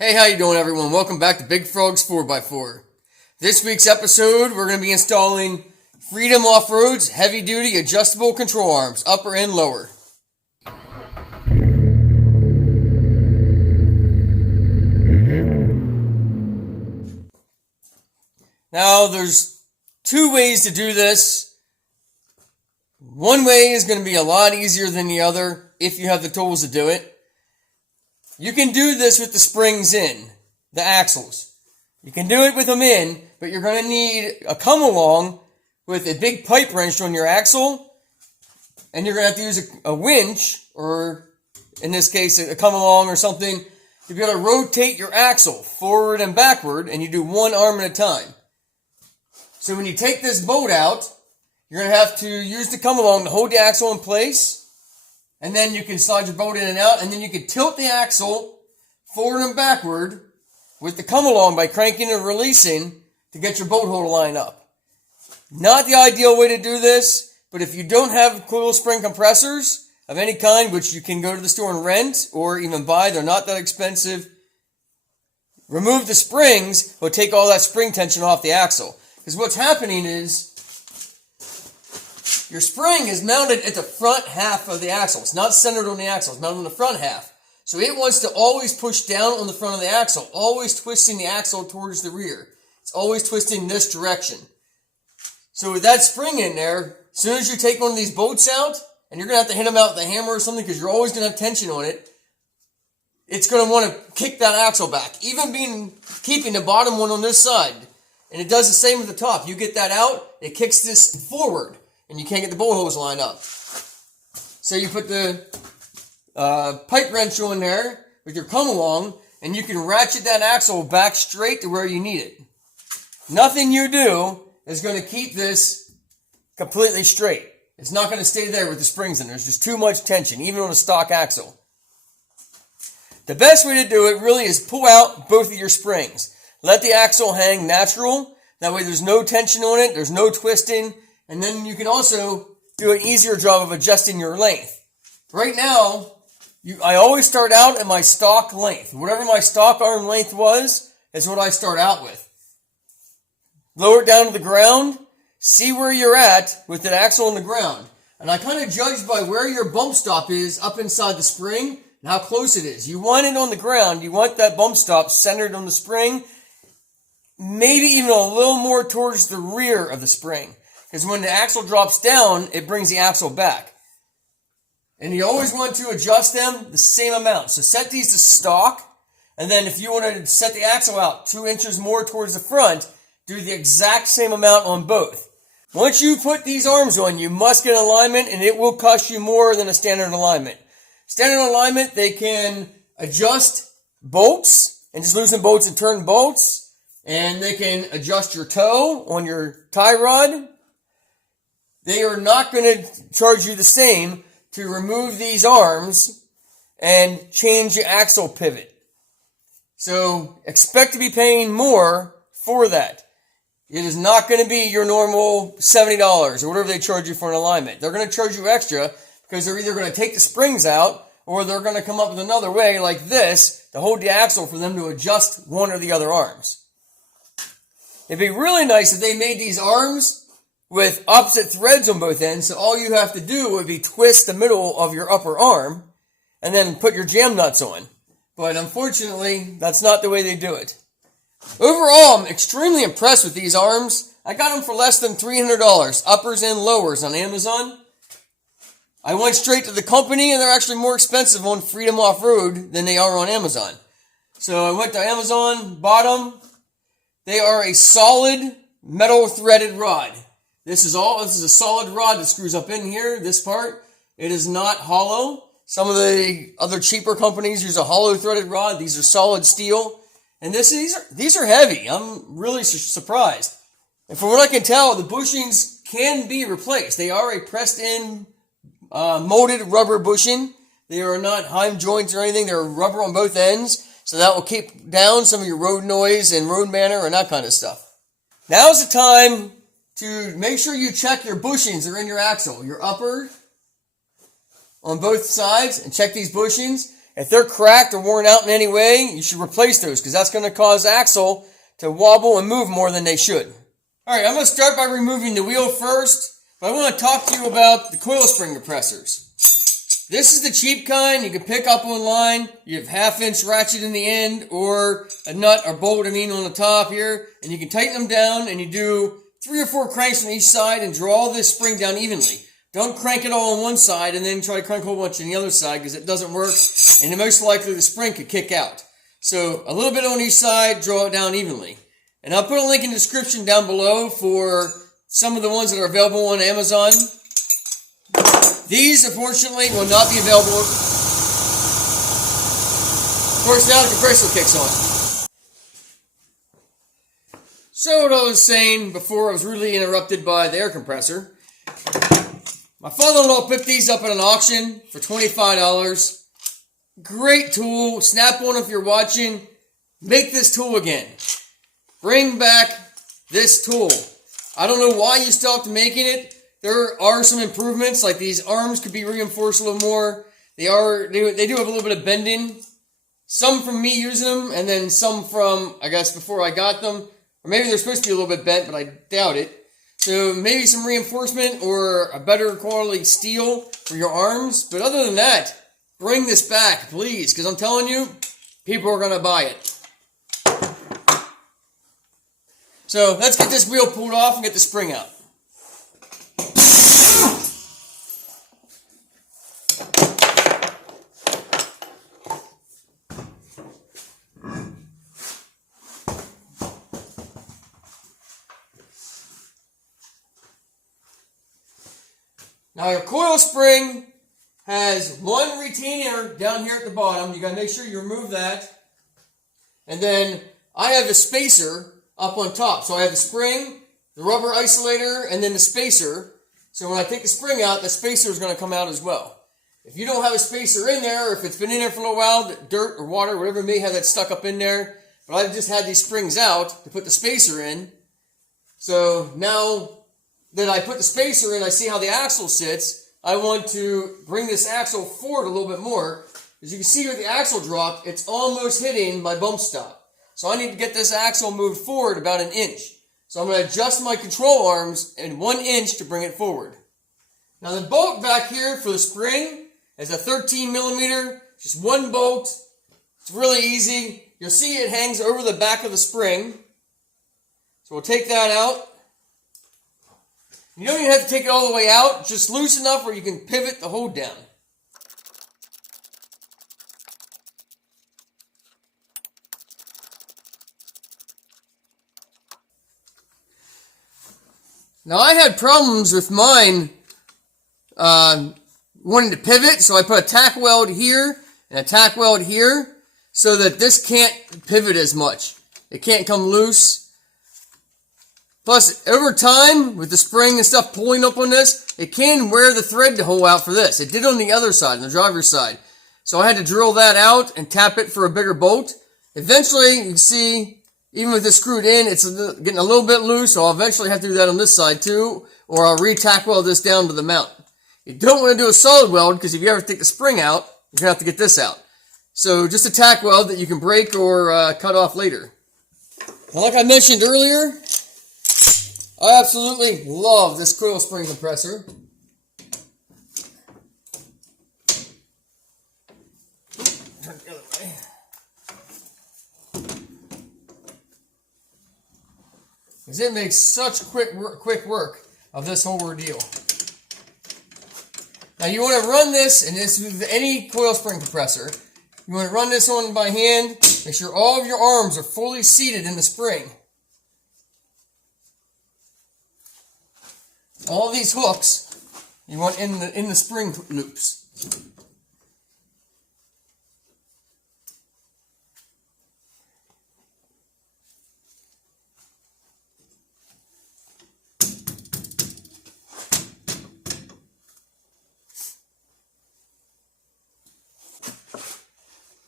Hey, how you doing everyone? Welcome back to Big Frog's 4x4. This week's episode, we're going to be installing Freedom Off-Road's heavy-duty adjustable control arms, upper and lower. Now, there's two ways to do this. One way is going to be a lot easier than the other if you have the tools to do it. You can do this with the springs in, the axles. You can do it with them in, but you're going to need a come-along with a big pipe wrench on your axle, and you're going to have to use a winch, or in this case, a come-along or something, to be able to rotate your axle forward and backward, and you do one arm at a time. So when you take this bolt out, you're going to have to use the come-along to hold the axle in place, and then you can slide your bolt in and out, and then you can tilt the axle forward and backward with the come-along by cranking and releasing to get your bolt hole to line up. Not the ideal way to do this, but if you don't have coil spring compressors of any kind, which you can go to the store and rent or even buy, they're not that expensive, remove the springs, will take all that spring tension off the axle. Because what's happening is, your spring is mounted at the front half of the axle. It's not centered on the axle. It's mounted on the front half. So it wants to always push down on the front of the axle, always twisting the axle towards the rear. It's always twisting this direction. So with that spring in there, as soon as you take one of these bolts out, and you're going to have to hit them out with a hammer or something because you're always going to have tension on it, it's going to want to kick that axle back. Even keeping the bottom one on this side. And it does the same with the top. You get that out, it kicks this forward. And you can't get the bolt holes lined up. So you put the pipe wrench on there with your come-along, and you can ratchet that axle back straight to where you need it. Nothing you do is going to keep this completely straight. It's not going to stay there with the springs in. There's just too much tension, even on a stock axle. The best way to do it really is pull out both of your springs. Let the axle hang natural. That way there's no tension on it. There's no twisting. And then you can also do an easier job of adjusting your length. Right now, I always start out at my stock length. Whatever my stock arm length was, is what I start out with. Lower it down to the ground. See where you're at with the axle on the ground. And I kind of judge by where your bump stop is up inside the spring and how close it is. You want it on the ground. You want that bump stop centered on the spring. Maybe even a little more towards the rear of the spring. Because when the axle drops down, it brings the axle back. And you always want to adjust them the same amount. So set these to stock. And then if you want to set the axle out 2 inches more towards the front, do the exact same amount on both. Once you put these arms on, you must get alignment, and it will cost you more than a standard alignment. Standard alignment, they can adjust bolts and just loosen bolts and turn bolts. And they can adjust your toe on your tie rod. They are not going to charge you the same to remove these arms and change the axle pivot. So expect to be paying more for that. It is not going to be your normal $70 or whatever they charge you for an alignment. They're going to charge you extra because they're either going to take the springs out or they're going to come up with another way like this to hold the axle for them to adjust one or the other arms. It'd be really nice if they made these arms with opposite threads on both ends, so all you have to do would be twist the middle of your upper arm and then put your jam nuts on. But unfortunately, that's not the way they do it. Overall, I'm extremely impressed with these arms. I got them for less than $300, uppers and lowers on Amazon. I went straight to the company, and they're actually more expensive on Freedom Off-Road than they are on Amazon. So I went to Amazon, bought them. They are a solid metal threaded rod. This is a solid rod that screws up in here, this part. It is not hollow. Some of the other cheaper companies use a hollow threaded rod. These are solid steel. And these are heavy. I'm really surprised. And from what I can tell, the bushings can be replaced. They are a pressed in, molded rubber bushing. They are not Heim joints or anything. They're rubber on both ends. So that will keep down some of your road noise and road manner and that kind of stuff. Now's the time to make sure you check your bushings that are in your axle, your upper on both sides, and check these bushings. If they're cracked or worn out in any way, you should replace those because that's going to cause the axle to wobble and move more than they should. Alright, I'm going to start by removing the wheel first, but I want to talk to you about the coil spring compressors. This is the cheap kind you can pick up online. You have 1/2 inch ratchet in the end or a nut or bolt on the top here, and you can tighten them down and you do 3 or 4 cranks on each side and draw this spring down evenly. Don't crank it all on one side and then try to crank a whole bunch on the other side because it doesn't work and most likely the spring could kick out. So a little bit on each side, draw it down evenly. And I'll put a link in the description down below for some of the ones that are available on Amazon. These, unfortunately, will not be available. Of course, now the compressor kicks on. So what I was saying before I was rudely interrupted by the air compressor. My father-in-law picked these up at an auction for $25. Great tool. Snap on if you're watching. Make this tool again. Bring back this tool. I don't know why you stopped making it. There are some improvements, like these arms could be reinforced a little more. They do have a little bit of bending. Some from me using them, and then some from, I guess, before I got them. Or maybe they're supposed to be a little bit bent, but I doubt it. So maybe some reinforcement or a better quality steel for your arms. But other than that, bring this back, please, because I'm telling you, people are going to buy it. So let's get this wheel pulled off and get the spring out. Now your coil spring has one retainer down here at the bottom. You got to make sure you remove that. And then I have a spacer up on top. So I have the spring, the rubber isolator, and then the spacer. So when I take the spring out, the spacer is going to come out as well. If you don't have a spacer in there, or if it's been in there for a little while, dirt or water, whatever may have that stuck up in there. But I've just had these springs out to put the spacer in. So now that I put the spacer in, I see how the axle sits. I want to bring this axle forward a little bit more. As you can see where the axle dropped, it's almost hitting my bump stop. So I need to get this axle moved forward about 1 inch. So I'm going to adjust my control arms in 1 inch to bring it forward. Now the bolt back here for the spring is a 13 millimeter, just one bolt. It's really easy. You'll see it hangs over the back of the spring. So we'll take that out. You don't even have to take it all the way out, just loose enough where you can pivot the hold down. Now I had problems with mine wanting to pivot, so I put a tack weld here and a tack weld here so that this can't pivot as much. It can't come loose. Plus, over time, with the spring and stuff pulling up on this, it can wear the thread hole out for this. It did on the other side, on the driver's side. So I had to drill that out and tap it for a bigger bolt. Eventually, you can see, even with this screwed in, it's getting a little bit loose, so I'll eventually have to do that on this side too, or I'll re-tack weld this down to the mount. You don't want to do a solid weld, because if you ever take the spring out, you're going to have to get this out. So just a tack weld that you can break or cut off later. Now, like I mentioned earlier, I absolutely love this coil spring compressor. Turn it the other way. Because it makes such quick work of this whole ordeal. Now you want to run this, and this with any coil spring compressor, you want to run this on by hand. Make sure all of your arms are fully seated in the spring. All these hooks you want in the spring loops.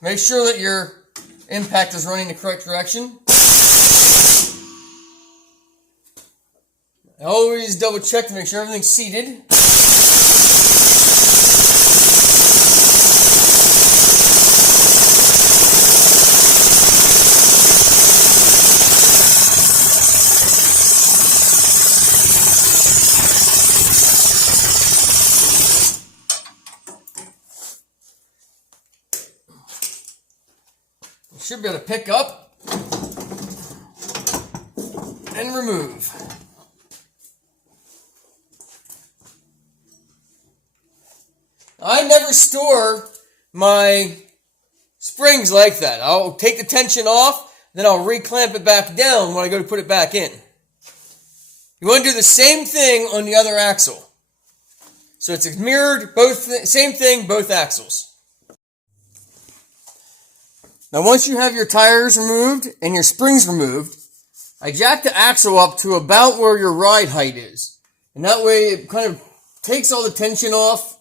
Make sure that your impact is running the correct direction. Always double check to make sure everything's seated. You should be able to pick up and remove. I never store my springs like that. I'll take the tension off, then I'll reclamp it back down when I go to put it back in. You want to do the same thing on the other axle. So it's mirrored, same thing, both axles. Now once you have your tires removed and your springs removed, I jack the axle up to about where your ride height is. And that way it kind of takes all the tension off.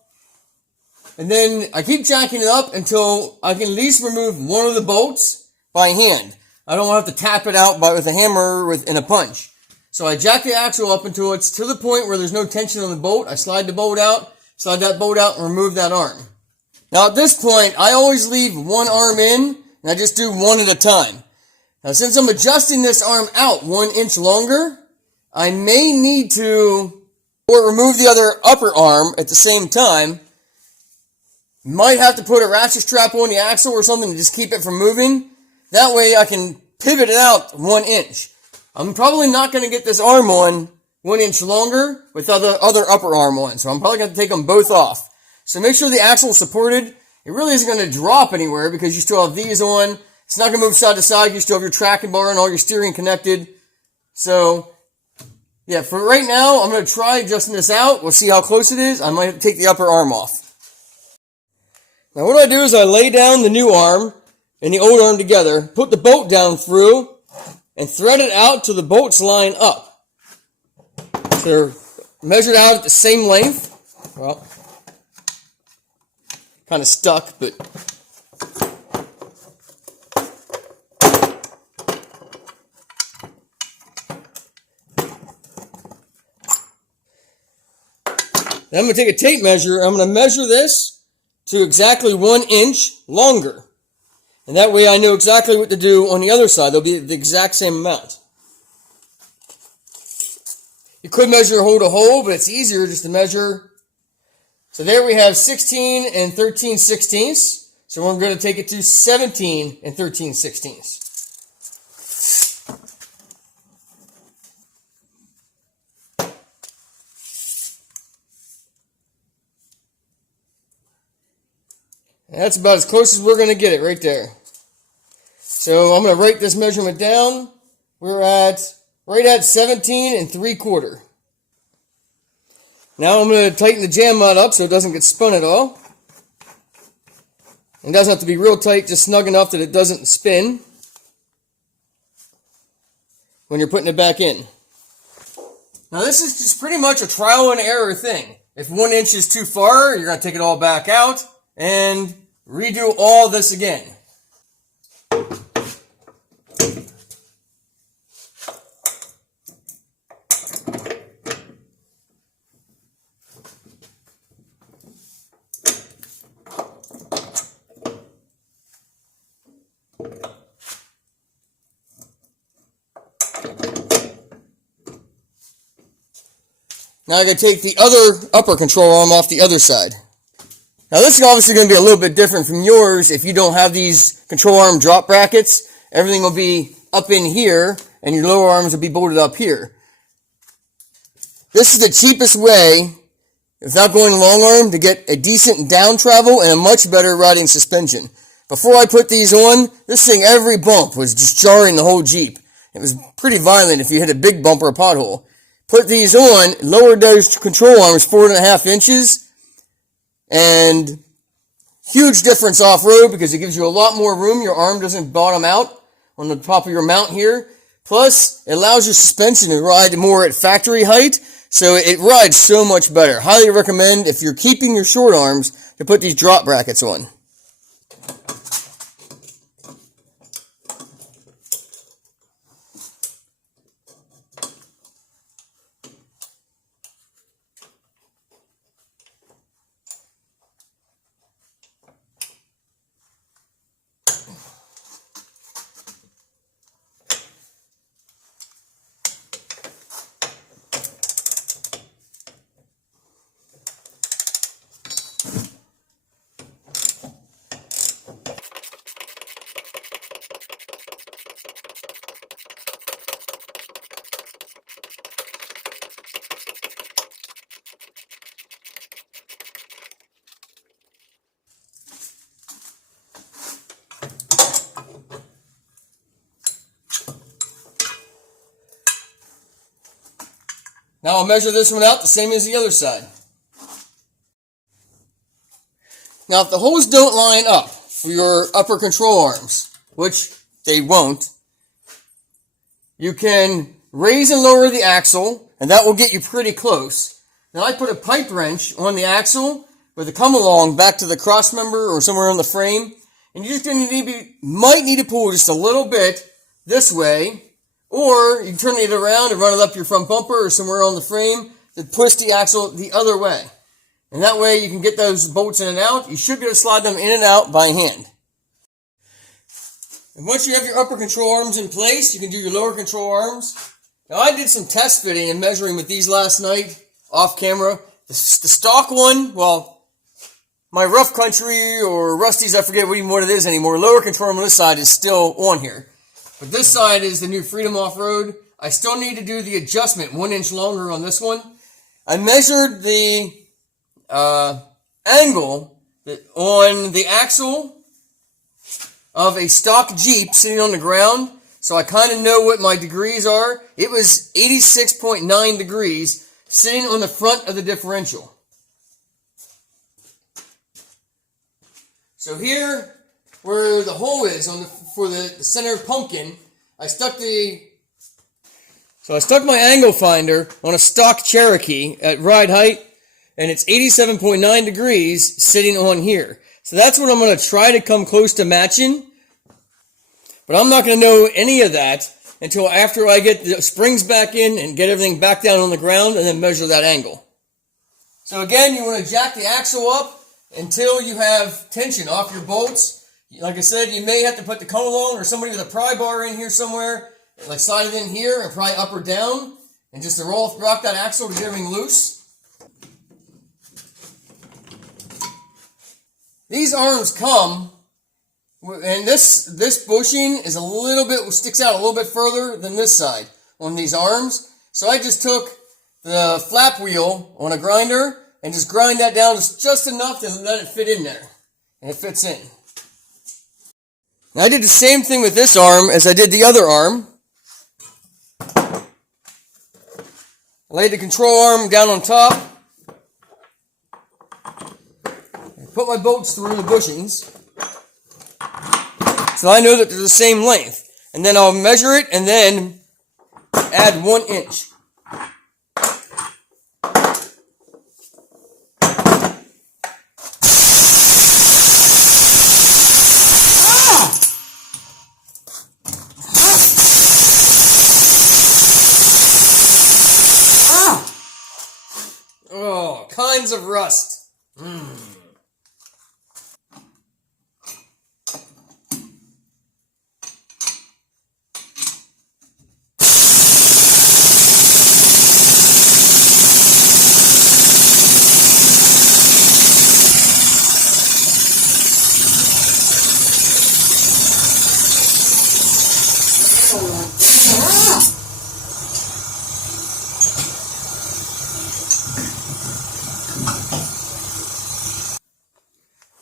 And then I keep jacking it up until I can at least remove one of the bolts by hand. I don't have to tap it out with a hammer in a punch. So I jack the axle up until it's to the point where there's no tension on the bolt. I slide the bolt out, slide that bolt out, and remove that arm. Now at this point, I always leave one arm in, and I just do one at a time. Now since I'm adjusting this arm out 1 inch longer, I may need to remove the other upper arm at the same time. Might have to put a ratchet strap on the axle or something to just keep it from moving. That way I can pivot it out 1 inch. I'm probably not going to get this arm on 1 inch longer with the other upper arm on. So I'm probably going to take them both off. So make sure the axle is supported. It really isn't going to drop anywhere because you still have these on. It's not going to move side to side. You still have your tracking bar and all your steering connected. So yeah, for right now, I'm going to try adjusting this out. We'll see how close it is. I might have to take the upper arm off. Now what I do is I lay down the new arm and the old arm together, put the bolt down through, and thread it out till the bolts line up. So they're measured out at the same length. Well, kind of stuck, but then I'm going to take a tape measure. I'm going to measure this to exactly 1 inch longer. And that way I know exactly what to do on the other side. They'll be the exact same amount. You could measure hole to hole, but it's easier just to measure. So there we have 16 and 13/16. So we're going to take it to 17 and 13/16. And that's about as close as we're going to get it right there. So I'm going to write this measurement down. We're right at 17 3/4. Now I'm going to tighten the jam nut up so it doesn't get spun at all. It doesn't have to be real tight, just snug enough that it doesn't spin when you're putting it back in. Now this is just pretty much a trial and error thing. If 1 inch is too far, you're going to take it all back out and redo all this again. Now I'm going to take the other upper control arm off the other side. Now this is obviously going to be a little bit different from yours if you don't have these control arm drop brackets. Everything will be up in here and your lower arms will be bolted up here. This is the cheapest way, without going long arm, to get a decent down travel and a much better riding suspension. Before I put these on, this thing, every bump was just jarring the whole Jeep. It was pretty violent if you hit a big bump or a pothole. Put these on, lowered those control arms 4.5 inches, and huge difference off-road because it gives you a lot more room. Your arm doesn't bottom out on the top of your mount here. Plus, it allows your suspension to ride more at factory height, so it rides so much better. Highly recommend, if you're keeping your short arms, to put these drop brackets on. Now I'll measure this one out the same as the other side. Now if the holes don't line up for your upper control arms, which they won't, you can raise and lower the axle, and that will get you pretty close. Now I put a pipe wrench on the axle with a come along back to the cross member or somewhere on the frame, and you're just going to might need to pull just a little bit this way, or you can turn it around and run it up your front bumper or somewhere on the frame to push the axle the other way. And that way you can get those bolts in and out. You should be able to slide them in and out by hand. And once you have your upper control arms in place, you can do your lower control arms. Now I did some test fitting and measuring with these last night off camera. The stock one, well, my Rough Country or Rusty's, I forget what it is anymore. Lower control arm on this side is still on here. But this side is the new Freedom Off-Road. I still need to do the adjustment 1 inch longer on this one. I measured the angle on the axle of a stock Jeep sitting on the ground, so I kind of know what my degrees are. It was 86.9 degrees sitting on the front of the differential. So here, where the hole is for the center pumpkin, I stuck my angle finder on a stock Cherokee at ride height, and it's 87.9 degrees sitting on here. So that's what I'm going to try to come close to matching. But I'm not going to know any of that until after I get the springs back in and get everything back down on the ground and then measure that angle. So again, you want to jack the axle up until you have tension off your bolts. Like I said, you may have to put the come along or somebody with a pry bar in here somewhere, like slide it in here and pry up or down, and just to rock that axle to get everything loose. These arms come, and this bushing is sticks out a little bit further than this side on these arms. So I just took the flap wheel on a grinder and just grind that down just enough to let it fit in there. And it fits in. Now I did the same thing with this arm as I did the other arm. I laid the control arm down on top. Put my bolts through the bushings so I know that they're the same length. And then I'll measure it and then add 1 inch. Oh, kinds of rust.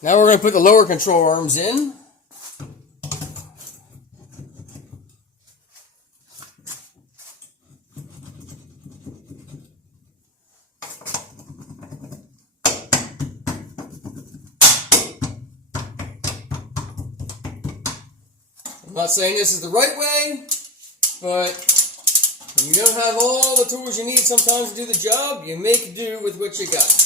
Now we're going to put the lower control arms in. I'm not saying this is the right way, but when you don't have all the tools you need sometimes to do the job, you make do with what you got.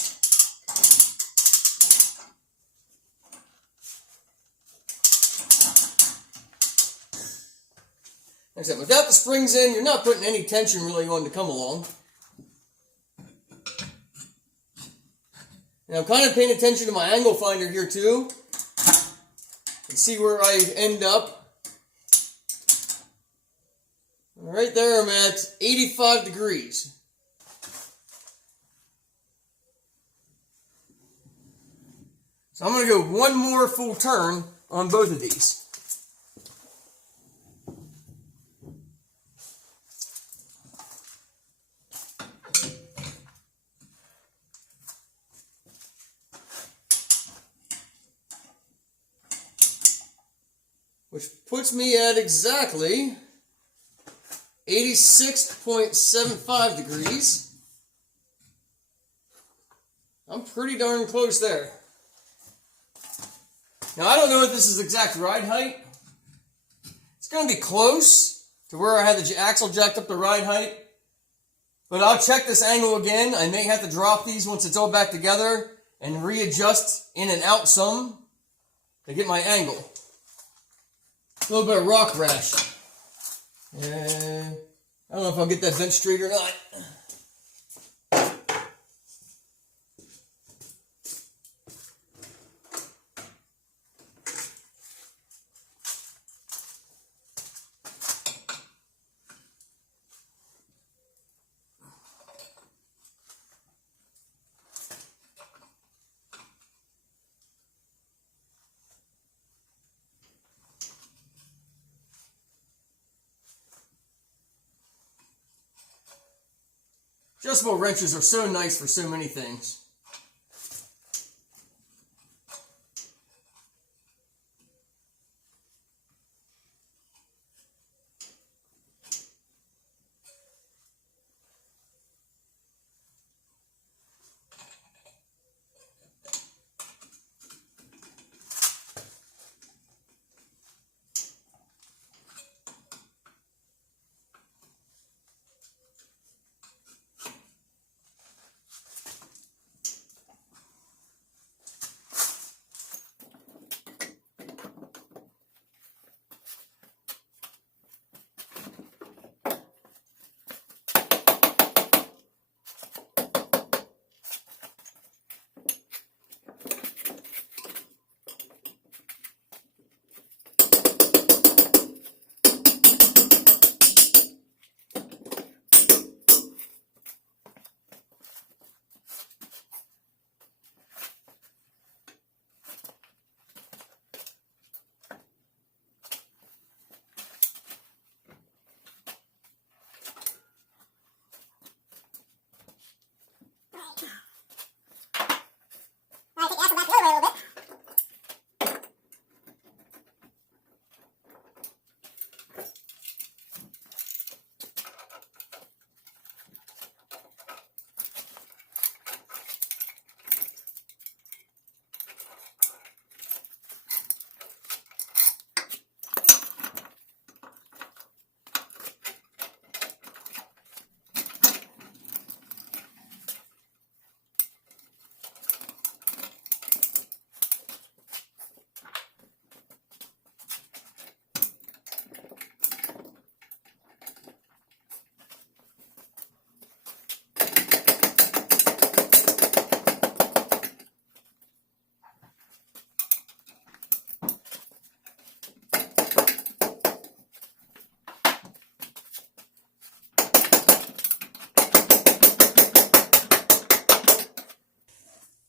Like I said, without the springs in, you're not putting any tension really on to come along. And I'm kind of paying attention to my angle finder here too. And see where I end up. Right there I'm at 85 degrees. So I'm going to go one more full turn on both of these. Which puts me at exactly 86.75 degrees. I'm pretty darn close there. Now, I don't know if this is exact ride height. It's going to be close to where I had the axle jacked up to ride height. But I'll check this angle again. I may have to drop these once it's all back together and readjust in and out some to get my angle. A little bit of rock rash. I don't know if I'll get that vent straight or not. Adjustable wrenches are so nice for so many things.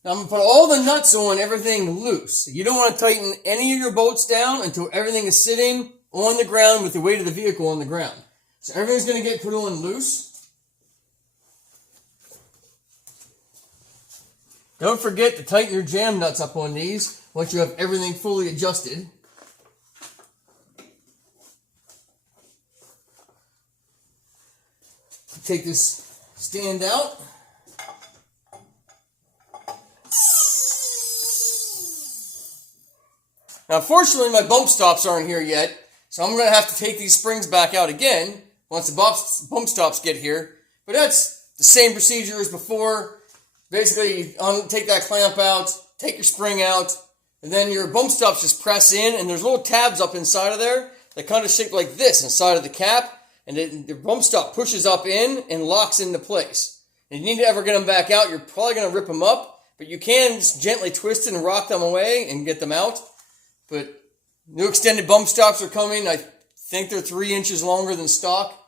Now I'm going to put all the nuts on everything loose. You don't want to tighten any of your bolts down until everything is sitting on the ground with the weight of the vehicle on the ground. So everything's going to get put on loose. Don't forget to tighten your jam nuts up on these once you have everything fully adjusted. Take this stand out. Now, unfortunately, my bump stops aren't here yet, so I'm going to have to take these springs back out again once the bump stops get here. But that's the same procedure as before. Basically, take that clamp out, take your spring out, and then your bump stops just press in, and there's little tabs up inside of there that kind of shape like this inside of the cap, and the bump stop pushes up in and locks into place. And if you need to ever get them back out, you're probably going to rip them up, but you can just gently twist it and rock them away and get them out. But new extended bump stops are coming. I think they're 3 inches longer than stock.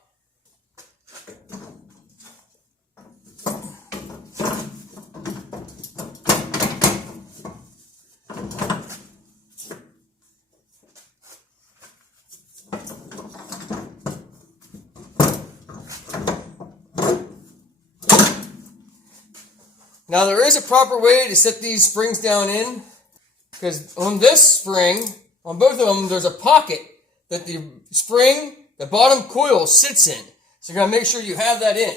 Now there is a proper way to set these springs down in, because on this spring, on both of them, there's a pocket that the spring, the bottom coil sits in. So you got to make sure you have that in.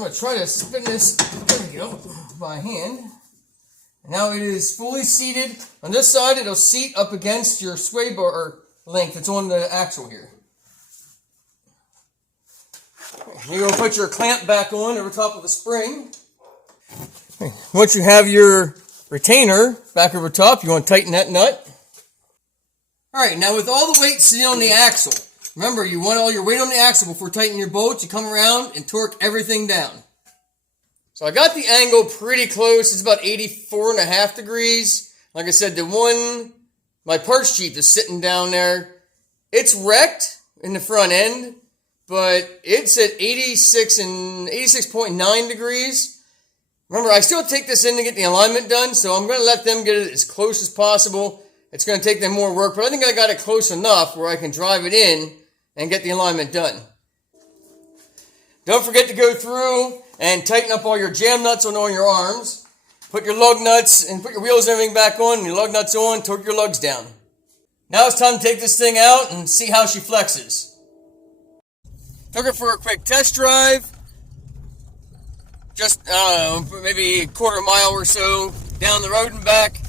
I'm going to try to spin this, there we go, by hand. And now it is fully seated. On this side, it'll seat up against your sway bar length that's on the axle here. You're going to put your clamp back on over top of the spring. Once you have your retainer back over top, you want to tighten that nut. Alright, now with all the weight sitting on the axle, remember you want all your weight on the axle before tightening your bolts. You come around and torque everything down. So I got the angle pretty close. It's about 84.5 degrees. Like I said, my parts sheet is sitting down there. It's wrecked in the front end, but it's at 86.9 degrees. Remember, I still take this in to get the alignment done, so I'm going to let them get it as close as possible. It's going to take them more work, but I think I got it close enough where I can drive it in and get the alignment done. Don't forget to go through and tighten up all your jam nuts on all your arms. Put your lug nuts and put your wheels and everything back on, and your lug nuts on, torque your lugs down. Now it's time to take this thing out and see how she flexes. Took her for a quick test drive. Just, maybe a quarter mile or so down the road and back.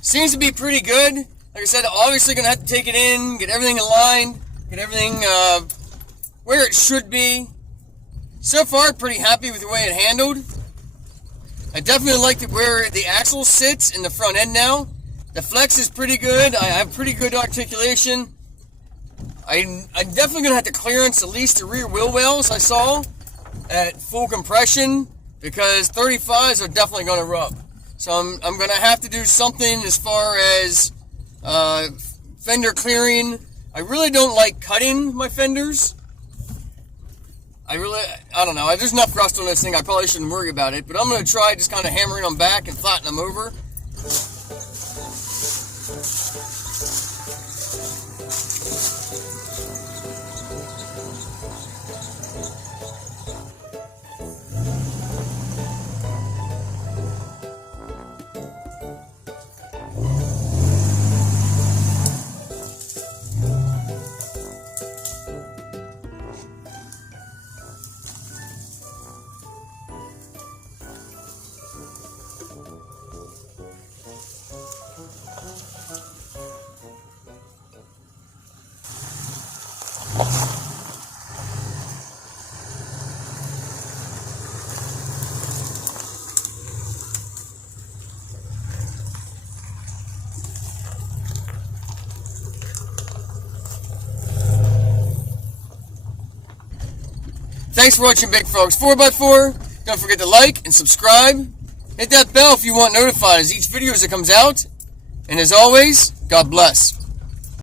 Seems to be pretty good. Like I said, obviously going to have to take it in, get everything aligned, get everything where it should be. So far, pretty happy with the way it handled. I definitely like where the axle sits in the front end now. The flex is pretty good. I have pretty good articulation. I'm definitely going to have to clearance at least the rear wheel wells I saw at full compression, because 35s are definitely going to rub. So I'm going to have to do something as far as fender clearing. I really don't like cutting my fenders. I don't know. There's enough rust on this thing. I probably shouldn't worry about it. But I'm going to try just kind of hammering them back and flatten them over. Thanks for watching Big Frog's 4x4. Don't forget to like and subscribe. Hit that bell if you want notified as each video as it comes out. And as always, God bless.